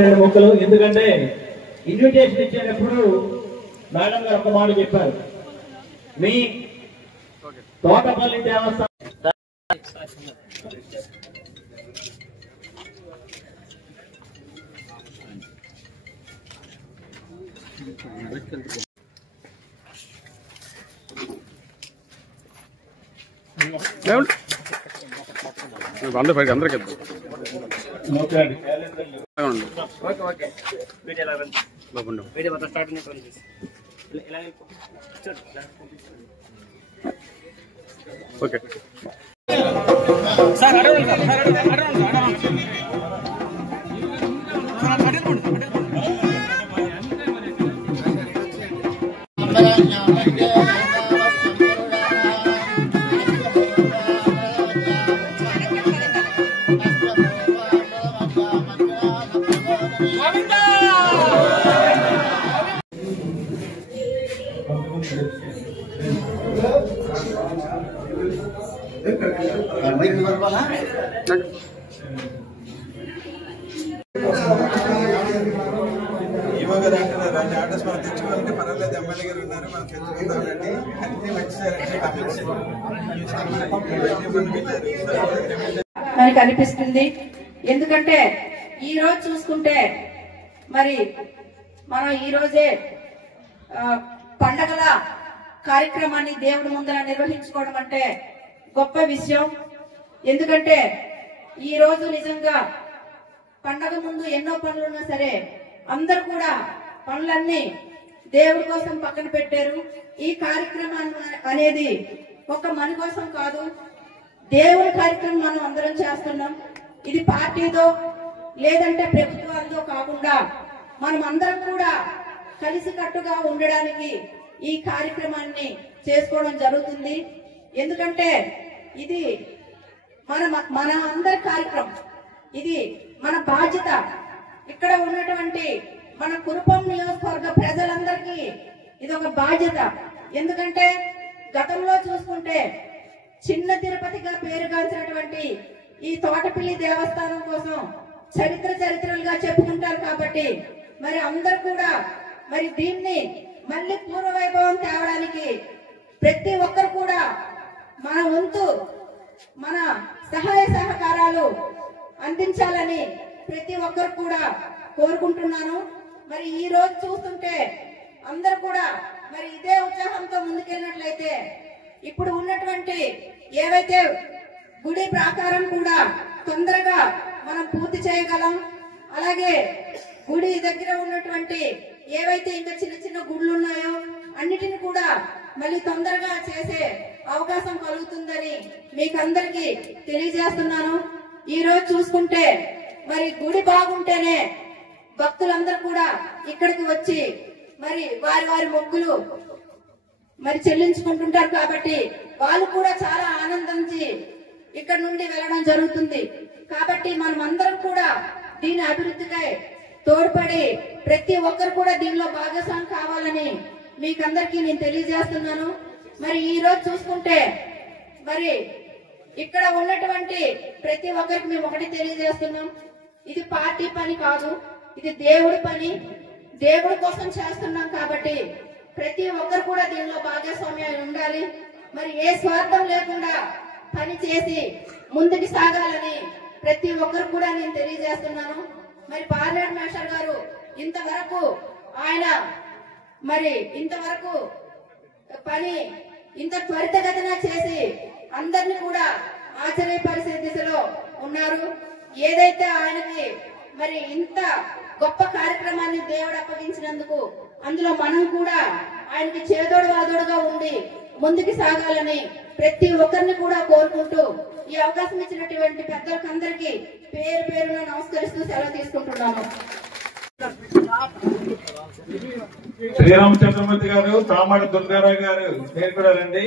రెండు మొక్కలు ఎందుకంటే ఇన్విటేషన్ ఇచ్చేటప్పుడు మేడం గారు ఒక మాట చెప్పారు, మీ తోటపల్లి దేవస్థానం అందరికి ఓకే ఆర్డర్స్ మనం తెచ్చుకోవాలంటే పర్వాలేదు, ఎమ్మెల్యే గారు ఉన్నారు, మనం తెచ్చుకుందామండి. అన్ని మనకి అనిపిస్తుంది. ఎందుకంటే ఈ రోజు చూసుకుంటే మరి మనం ఈ రోజే పండగల కార్యక్రమాన్ని దేవుడి ముందర నిర్వహించుకోవడం అంటే గొప్ప విషయం. ఎందుకంటే ఈ రోజు నిజంగా పండగ ముందు ఎన్నో పనులున్నా సరే అందరు కూడా పనులన్నీ దేవుడి కోసం పక్కన పెట్టారు. ఈ కార్యక్రమాన్ని అనేది ఒక మన కోసం కాదు, దేవుడి కార్యక్రమం మనం అందరం చేస్తున్నాం. ఇది పార్టీతో లేదంటే ప్రభుత్వాలతో కాకుండా మనం అందరం కూడా కలిసికట్టుగా ఉండడానికి ఈ కార్యక్రమాన్ని చేసుకోవడం జరుగుతుంది. ఎందుకంటే ఇది మన అందరి కార్యక్రమం, ఇది మన బాధ్యత. ఇక్కడ ఉన్నటువంటి మన కురుపం నియోజకవర్గ ప్రజలందరికీ ఇది ఒక బాధ్యత. ఎందుకంటే గతంలో చూసుకుంటే చిన్న తిరుపతిగా పేరుగాంచినటువంటి ఈ తోటపల్లి దేవస్థానం కోసం చరిత్రలుగా చెప్పుకుంటారు. కాబట్టి మరి అందరు కూడా మరి దీన్ని మళ్ళీ పూర్వవైభవం తేవడానికి ప్రతి ఒక్కరు కూడా మన వంతు మన సహాయ సహకారాలు అందించాలని ప్రతి ఒక్కరు కూడా కోరుకుంటున్నాను. మరి ఈ రోజు చూస్తుంటే అందరు కూడా మరి ఇదే ఉత్సాహంతో ముందుకెళ్ళినట్లయితే ఇప్పుడు ఉన్నటువంటి ఏవైతే గుడి ప్రాకారం కూడా తొందరగా మనం పూర్తి చేయగలం. అలాగే గుడి దగ్గర ఉన్నటువంటి ఏవైతే ఇంకా చిన్న చిన్న గుళ్ళు ఉన్నాయో అన్నిటిని కూడా మళ్ళీ తొందరగా చేసే అవకాశం కలుగుతుందని మీకు అందరికీ తెలియజేస్తున్నాను. ఈ రోజు చూసుకుంటే మరి గుడి బాగుంటేనే భక్తులందరూ కూడా ఇక్కడికి వచ్చి మరి వారి మొక్కులు మరి చెల్లించుకుంటుంటారు. కాబట్టి వాళ్ళు కూడా చాలా ఆనందించి ఇక్కడ నుండి వెళ్ళడం జరుగుతుంది. కాబట్టి మనం అందరం కూడా దీని అభివృద్ధికై తోడ్పడి ప్రతి ఒక్కరు కూడా దీనిలో భాగస్వామి కావాలని మీకందరికీ నేను తెలియజేస్తున్నాను. మరి ఈ రోజు చూసుకుంటే మరి ఇక్కడ ఉన్నటువంటి ప్రతి ఒక్కరికి మేము ఒకటి తెలియజేస్తున్నాం, ఇది పార్టీ పని కాదు, ఇది దేవుడి పని, దేవుడి కోసం చేస్తున్నాం. కాబట్టి ప్రతి ఒక్కరు కూడా దీనిలో భాగస్వామ్యం ఉండాలి. మరి ఏ స్వార్థం లేకుండా పని చేసి ముందుకు సాగాలని ప్రతి ఒక్కరు కూడా నేను తెలియజేస్తున్నాను. మరి పార్లమెంట్ మాస్టర్ గారు ఇంతవరకు పని ఇంత త్వరితగతిన చేసి అందరినీ కూడా ఆశ్చర్యపరిచే దిశలో ఉన్నారు. ఏదైతే ఆయనకి మరి ఇంత గొప్ప కార్యక్రమాన్ని దేవుడు అప్పగించినందుకు అందులో మనం కూడా ఆయనకి చేదోడు వాదోడుగా ఉండి ముందుకు సాగాలని ప్రతి ఒక్కరిని కూడా కోరుకుంటూ ఈ అవకాశం ఇచ్చినటువంటి పెద్దలకందరికీ పేరు పేరున నమస్కరిస్తూ సెలవు తీసుకుంటున్నాను. శ్రీరామచంద్రమూర్తి గారు, తామాడి దుర్గారావు గారు పేరు కూడా రండి.